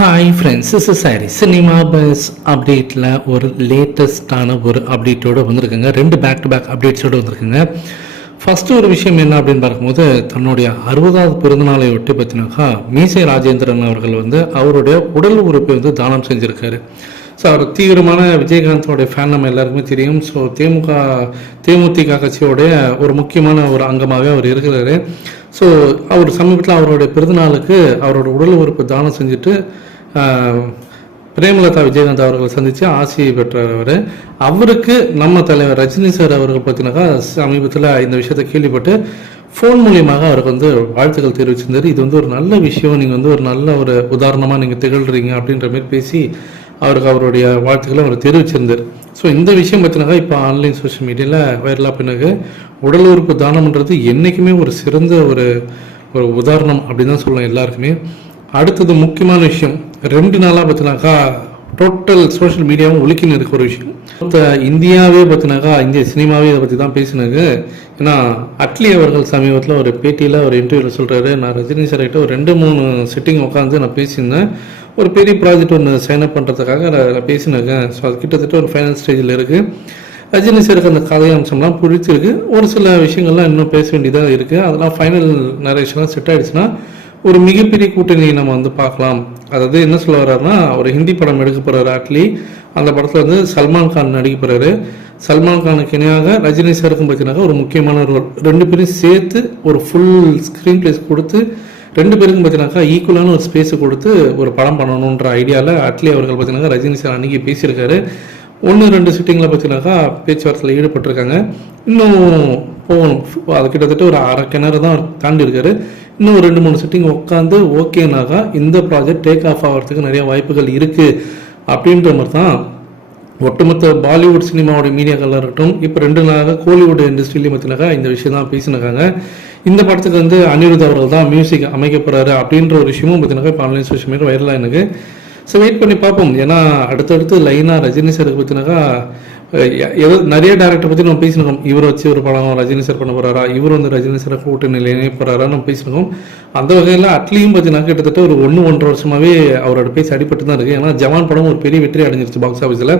Hi friends, is sorry cinema bus அப்டேட்டில் ஒரு லேட்டஸ்டான ஒரு அப்டேட்டோடு வந்திருக்குங்க. 2 பேக் டு பேக் அப்டேட்ஸோடு வந்திருக்குங்க. ஃபஸ்ட்டு ஒரு விஷயம் என்ன அப்படின்னு பார்க்கும்போது, தன்னுடைய 60வது பிறந்தநாளை ஒட்டி பார்த்தினாக்கா மீசை ராஜேந்திரன் அவர்கள் அவருடைய உடல் உறுப்பை தானம் செஞ்சுருக்காரு. ஸோ அவர் தீவிரமான விஜயகாந்தோடைய ஃபேன் நம்ம எல்லாருக்குமே தெரியும். ஸோ தேமுதிக கட்சியோடைய ஒரு முக்கியமான ஒரு அங்கமாகவே அவர் இருக்கிறாரு. ஸோ அவர் சமீபத்தில் அவருடைய பிறந்தநாளுக்கு அவரோட உடல் உறுப்பு தானம் செஞ்சுட்டு பிரேமலதா விஜயகாந்த் அவர்களை சந்தித்து ஆசியை பெற்றவர். அவருக்கு நம்ம தலைவர் ரஜினி சார் அவர்கள் பார்த்தீங்கன்னாக்கா சமீபத்தில் இந்த விஷயத்தை கேள்விப்பட்டு ஃபோன் மூலியமாக அவருக்கு வாழ்த்துக்கள் தெரிவிச்சிருந்தார். இது ஒரு நல்ல விஷயம், நீங்கள் ஒரு நல்ல ஒரு உதாரணமாக நீங்கள் திகழ்கிறீங்க அப்படின்ற மாதிரி பேசி அவருக்கு அவருடைய வாழ்த்துக்களை அவர் தெரிவிச்சிருந்தார். ஸோ இந்த விஷயம் பார்த்தீங்கன்னாக்கா இப்போ ஆன்லைன் சோஷியல் மீடியாவில் வைரலாக பின்னாங்க உடல் உறுப்பு தானம்ன்றது என்றைக்குமே ஒரு சிறந்த ஒரு உதாரணம் அப்படின்னு தான் சொல்லலாம் எல்லாருக்குமே. அடுத்தது முக்கியமான விஷயம், 2 நாளாக பார்த்தினாக்கா டோட்டல் சோஷியல் மீடியாவும் ஒழுக்கின்னு இருக்க ஒரு விஷயம். இந்தியாவே பார்த்தினாக்கா இந்திய சினிமாவே இதை பற்றி தான் பேசினாங்க. ஏன்னா அட்லி அவர்கள் சமீபத்தில் ஒரு பேட்டியில் ஒரு இன்டர்வியூவில் சொல்கிறாரு, நான் ரஜினி சார்கிட்ட ஒரு 2-3 சிட்டிங் உட்காந்து நான் பேசியிருந்தேன். ஒரு பெரிய ப்ராஜெக்ட் ஒன்று சைன் அப் பண்ணுறதுக்காக நான் பேசினாங்க. ஸோ அது கிட்டத்தட்ட ஒரு ஃபைனல் ஸ்டேஜில் இருக்குது. ரஜினி சாருக்கு அந்த கதை அம்சம்லாம் பிடிச்சிருக்கு. ஒரு சில விஷயங்கள்லாம் இன்னும் பேச வேண்டியதாக இருக்குது. அதெல்லாம் ஃபைனல் நரேஷன்லாம் செட் ஆகிடுச்சுன்னா ஒரு மிகப்பெரிய கூட்டணியை நம்ம பார்க்கலாம். அதாவது என்ன சொல்ல வர்றாருன்னா, ஒரு ஹிந்தி படம் எடுக்க போகிறாரு அட்லி. அந்த படத்தில் சல்மான் கான் நடிக்க போகிறாரு. சல்மான் கானுக்கு இணையாக ரஜினி சாருக்கும் பார்த்தீங்கன்னாக்கா ஒரு முக்கியமான ரோல். 2 பேரும் சேர்த்து ஒரு ஃபுல் ஸ்க்ரீன் பிளேஸ் கொடுத்து 2 பேருக்கும் பார்த்தீங்கன்னாக்கா ஈக்குவலான ஒரு ஸ்பேஸை கொடுத்து ஒரு படம் பண்ணணுன்ற ஐடியாவில் அட்லி அவர்கள் பார்த்தீங்கன்னாக்கா ரஜினி சார் அன்றைக்கி பேசியிருக்காரு. 1-2 சிட்டிங்கில் பார்த்தீங்கன்னாக்கா பேச்சுவார்த்தையில் ஈடுபட்டிருக்காங்க. இன்னும் போகணும். அது கிட்டத்தட்ட ஒரு அரை கிணறு தான் தாண்டி இருக்காரு. இன்னும் ஒரு 2-3 சிட்டிங் உட்காந்து ஓகேனாக்கா இந்த ப்ராஜெக்ட் டேக் ஆஃப் ஆகிறதுக்கு நிறைய வாய்ப்புகள் இருக்குது அப்படின்ற மாதிரி தான் ஒட்டுமொத்த பாலிவுட் சினிமாவோட மீடியாக்கள்லாம் இருக்கட்டும். இப்போ 2 நாளாக கோலிவுட் இண்டஸ்ட்ரியிலையும் பார்த்தினாக்கா இந்த விஷயம் தான் பேசினாங்க. இந்த படத்துக்கு அனிருத் அவர்கள் தான் மியூசிக் அமைக்க போகிறாரு அப்படின்ற ஒரு விஷயமும் பார்த்தினாக்கா இப்போ ஆன்லைன் சோஷியல் மீடியா வைரலாக எனக்கு. ஸோ வெயிட் பண்ணி பார்ப்போம். ஏன்னா அடுத்தடுத்து லைனாக ரஜினி சாருக்கு பார்த்தினாக்கா ஏதோ நிறைய டேரக்டர் பற்றி நம்ம பேசினோம். இவர் வச்சு ஒரு படம் ரஜினி சார் பண்ண போகிறாரா, இவர் ரஜினி சாரை கூட்டணியில் இணைய போகிறாரா நம்ம பேசினோம். அந்த வகையில் அட்லியும் பார்த்தீங்கன்னா கிட்டத்தட்ட ஒரு 1-1.5 வருஷமாகவே அவரோட பேசி அடிபட்டு தான் இருக்குது. ஏன்னா ஜவான் படம் ஒரு பெரிய வெற்றி அடைஞ்சிருச்சு பாக்ஸ் ஆஃபீஸில்.